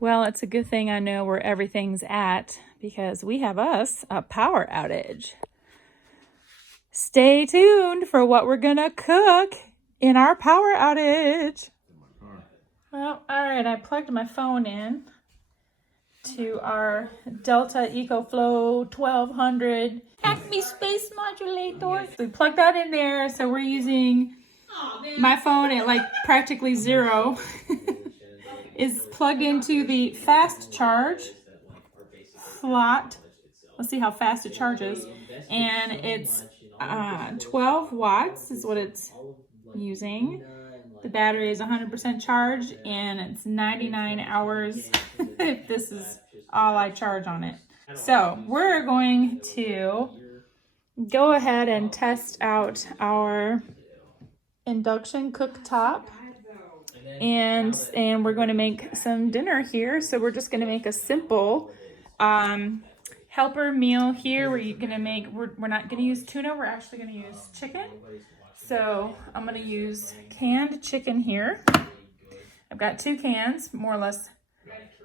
Well, it's a good thing I know where everything's at because we have us a power outage. Stay tuned for what we're gonna cook in our power outage. Well, all right, I plugged my phone in to our Delta EcoFlow 1200 Acme Space Modulator. We plugged that in there, so we're using my phone at like practically 0. Is plugged into the fast charge slot. Let's see how fast it charges. And it's 12 watts is what it's using. The battery is 100% charged and it's 99 hours if this is all I charge on it. So we're going to go ahead and test out our induction cooktop. And we're going to make some dinner here. So we're just going to make a simple helper meal here. We're not going to use tuna. We're actually going to use chicken. So I'm going to use canned chicken here. I've got 2 cans, more or less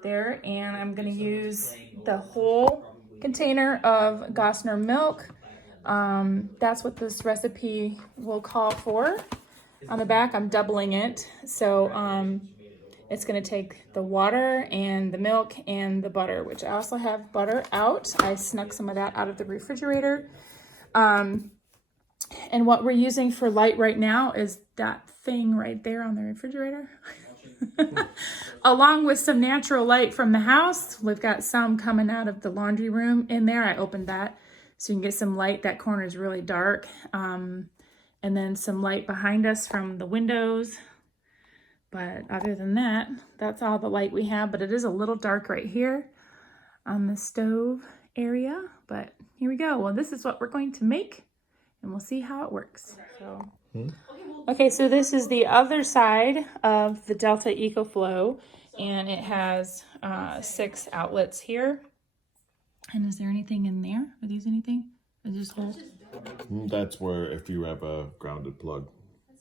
there. And I'm going to use the whole container of Gossamer milk. That's what this recipe will call for. On the back, I'm doubling it. So it's going to take the water and the milk and the butter, which I also have butter out. I snuck some of that out of the refrigerator. And what we're using for light right now is that thing right there on the refrigerator. Along with some natural light from the house. We've got some coming out of the laundry room in there. I opened that so you can get some light. That corner is really dark. And then some light behind us from the windows. But other than that, that's all the light we have. But it is a little dark right here on the stove area. But here we go. Well, this is what we're going to make. And we'll see how it works. Okay, so this is the other side of the Delta EcoFlow. And it has 6 outlets here. And is there anything in there? Are these anything? Or just holes? That's where if you have a grounded plug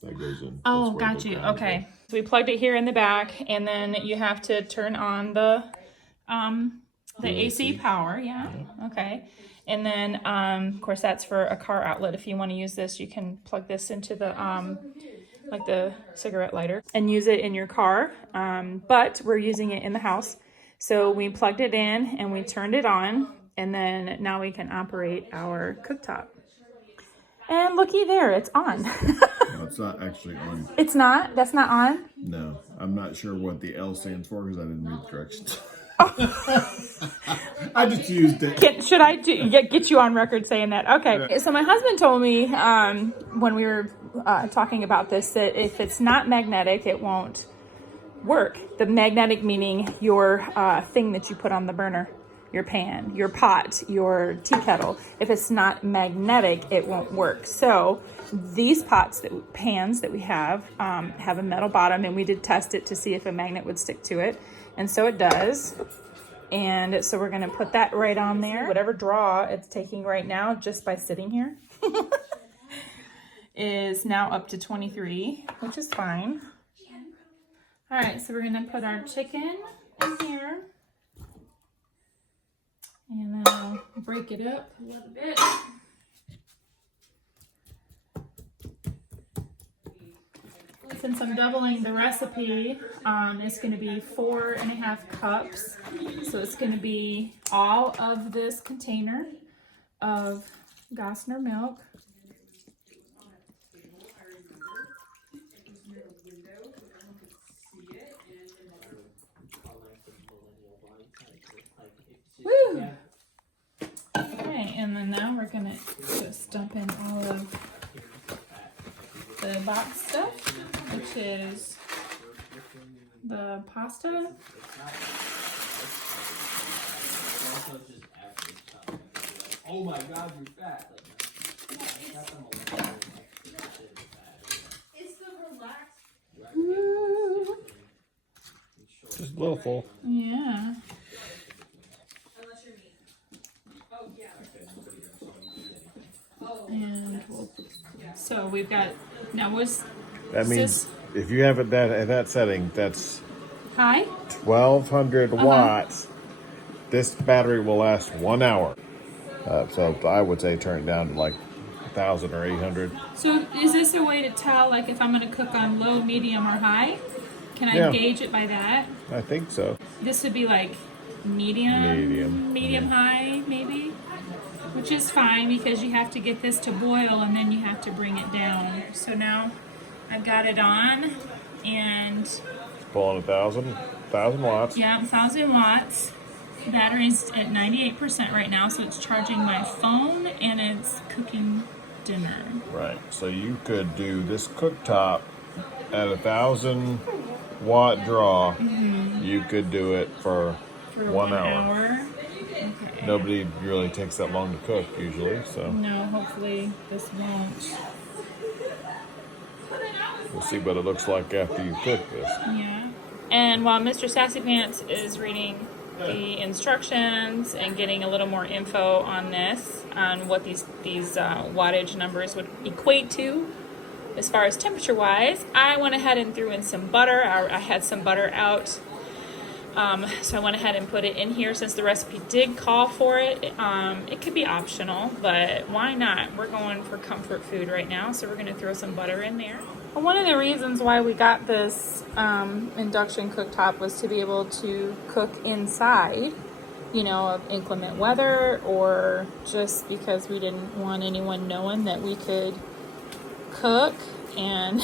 that goes in. Oh, got you. Okay. So we plugged it here in the back, and then you have to turn on the AC power. Yeah. Okay. And then of course that's for a car outlet. If you want to use this, you can plug this into the like the cigarette lighter and use it in your car. But we're using it in the house. So we plugged it in and we turned it on, and then now we can operate our cooktop. And looky there, it's on. No, it's not actually on. It's not? That's not on? No, I'm not sure what the L stands for because I didn't read the directions. I just used it. Should I get you on record saying that? Okay. Yeah. So my husband told me when we were talking about this that if it's not magnetic, it won't work. The magnetic meaning your thing that you put on the burner. Your pan, your pot, your tea kettle. If it's not magnetic, it won't work. So these pans that we have a metal bottom, and we did test it to see if a magnet would stick to it. And so it does. And so we're gonna put that right on there. Whatever draw it's taking right now, just by sitting here, is now up to 23, which is fine. All right, so we're gonna put our chicken in here. And then I'll break it up a little bit. Since I'm doubling the recipe, it's going to be 4.5 cups. So it's going to be all of this container of Gossamer milk. Woo! Okay, and then now we're gonna just dump in all of the box stuff, which is the pasta. Oh my God, you're fat. It's the relaxed. Woo. Just a little full. Yeah. And so we've got now that means if you have it at that setting, that's High? 1200 watts. This battery will last 1 hour. So I would say turn it down to like 1000 or 800. So is this a way to tell, like, if I'm going to cook on low, medium, or high? Can I gauge it by that? I think so. This would be like medium high, maybe? Which is fine because you have to get this to boil and then you have to bring it down. So now I've got it on and... Pulling 1000 watts. Yeah, 1000 watts. Battery's at 98% right now, so it's charging my phone and it's cooking dinner. Right. So you could do this cooktop at 1000 watt draw. You could do it for 1 hour. Okay. Nobody really takes that long to cook usually, so No, hopefully this won't. we'll see what it looks like after you cook this. Yeah. And while Mr. Sassy Pants is reading the instructions and getting a little more info on this, on what these wattage numbers would equate to as far as temperature wise, I went ahead and threw in some butter. I had some butter out, so I went ahead and put it in here since the recipe did call for it. It could be optional, but why not? We're going for comfort food right now, so we're going to throw some butter in there. Well, one of the reasons why we got this induction cooktop was to be able to cook inside, you know, of inclement weather, or just because we didn't want anyone knowing that we could cook and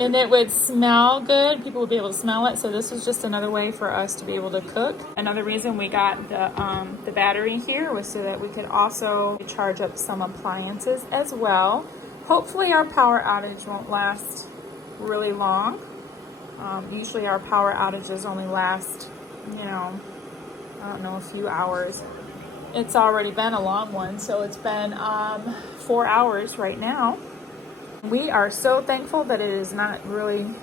and it would smell good. People would be able to smell it. So this was just another way for us to be able to cook. Another reason we got the battery here was so that we could also charge up some appliances as well. Hopefully our power outage won't last really long. Usually our power outages only last, you know, I don't know, a few hours. It's already been a long one, so it's been 4 hours right now. We are so thankful that it is not really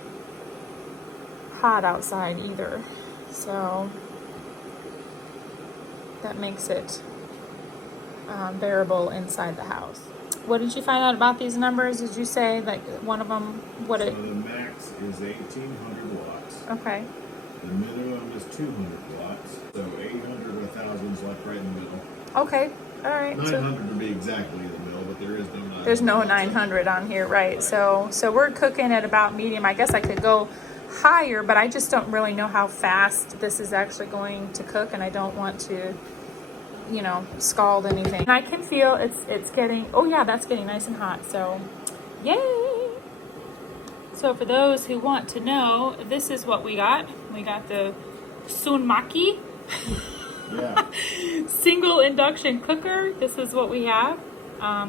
hot outside either. So that makes it bearable inside the house. What did you find out about these numbers? Did you say that one of them, what it... So the max is 1800 watts. Okay. The minimum is 200 watts. So 800 or 1000 is like right in the middle. Okay. All right. 900 would be exactly in the middle, but there is no 900. There's no 900 on here, right? So we're cooking at about medium. I guess I could go higher, but I just don't really know how fast this is actually going to cook, and I don't want to, you know, scald anything. And I can feel it's getting, oh yeah, that's getting nice and hot. So yay. So for those who want to know, this is what we got. We got the Sunmaki single induction cooker. This is what we have.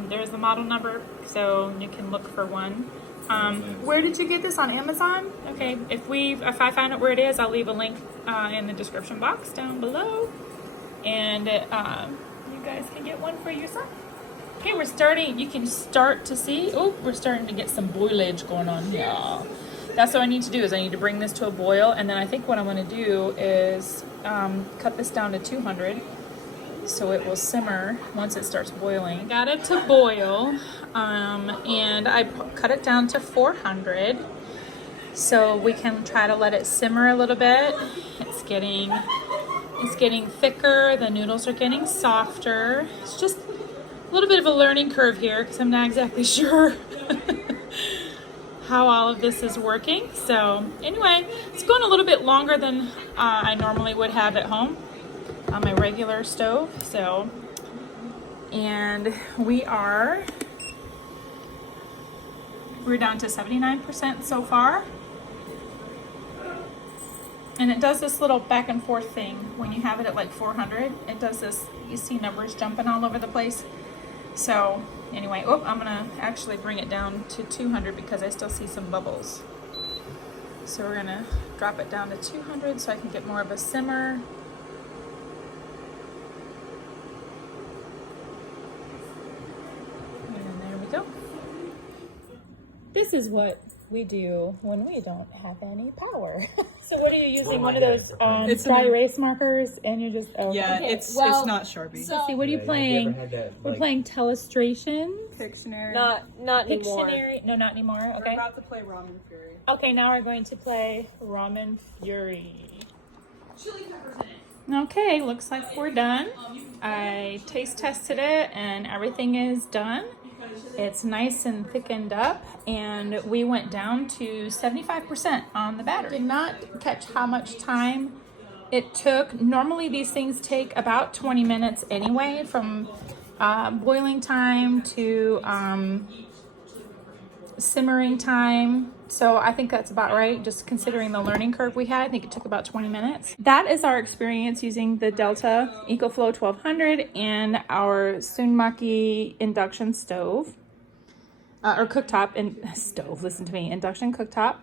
There's the model number, so you can look for one. Where did you get this, on Amazon? Okay, if I find out where it is, I'll leave a link in the description box down below, and you guys can get one for yourself. Okay, we're starting. You can start to see. Oh, we're starting to get some boilage going on here. That's what I need to do. Is I need to bring this to a boil, and then I think what I'm going to do is cut this down to 200. So it will simmer once it starts boiling. Got it to boil, and I cut it down to 400, so we can try to let it simmer a little bit. It's getting thicker. The noodles are getting softer. It's just a little bit of a learning curve here because I'm not exactly sure how all of this is working. So anyway, it's going a little bit longer than I normally would have at home on my regular stove. So, and we're down to 79% so far, and it does this little back and forth thing when you have it at like 400. It does this, you see numbers jumping all over the place. So anyway, I'm gonna actually bring it down to 200 because I still see some bubbles. So we're gonna drop it down to 200 so I can get more of a simmer. Go. This is what we do when we don't have any power. So what are you using? One of those dry erase markers, and you're just it's not Sharpie. So let's see, what are you playing? We're playing Telestration. Pictionary. Not anymore. Pictionary. No, not anymore. Okay. We're about to play Ramen Fury. Okay, now we're going to play Ramen Fury. Chili peppers in it. Okay, looks like we're done. I taste tested it and everything is done. It's nice and thickened up, and we went down to 75% on the battery. Did not catch how much time it took. Normally these things take about 20 minutes anyway, from boiling time to simmering time. So I think that's about right, just considering the learning curve we had. I think it took about 20 minutes. That is our experience using the Delta EcoFlow 1200 and our Sunmaki induction stove, or cooktop, and stove, listen to me, induction cooktop.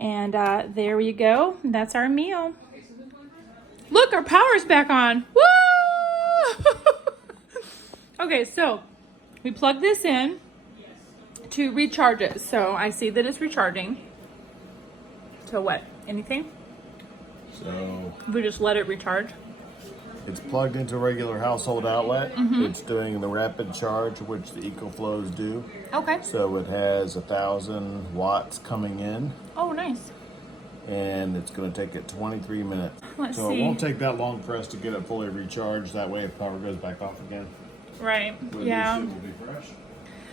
And there you go, that's our meal. Look, our power's back on. Woo! Okay, so we plug this in to recharge it. So I see that it's recharging. So what? Anything? So We just let it recharge. it's plugged into a regular household outlet. It's doing the rapid charge, which the EcoFlows do. Okay. So it has 1,000 watts coming in, Oh, nice. and it's going to take it 23 minutes. Let's so see. it won't take that long for us to get it fully recharged. That way, if power goes back off again, Right. the Yeah. shit will be fresh.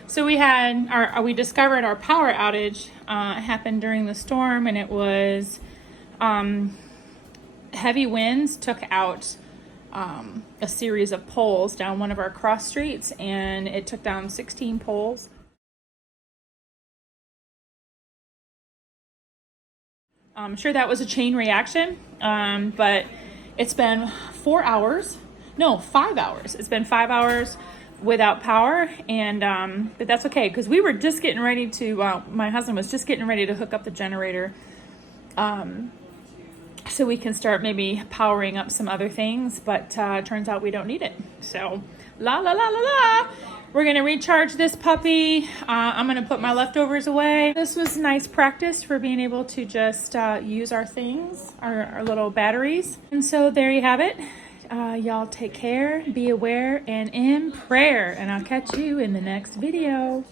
So we had we discovered our power outage happened during the storm, and it was heavy winds took out a series of poles down one of our cross streets, and it took down 16 poles. I'm sure that was a chain reaction, but it's been 5 hours. It's been 5 hours without power, and but that's okay, because we were just getting ready to my husband was just getting ready to hook up the generator, so we can start maybe powering up some other things, but turns out we don't need it. So la la la la la, we're gonna recharge this puppy. I'm gonna put my leftovers away. This was nice practice for being able to just use our things, our little batteries. And so there you have it. Y'all take care, be aware, and in prayer. And I'll catch you in the next video.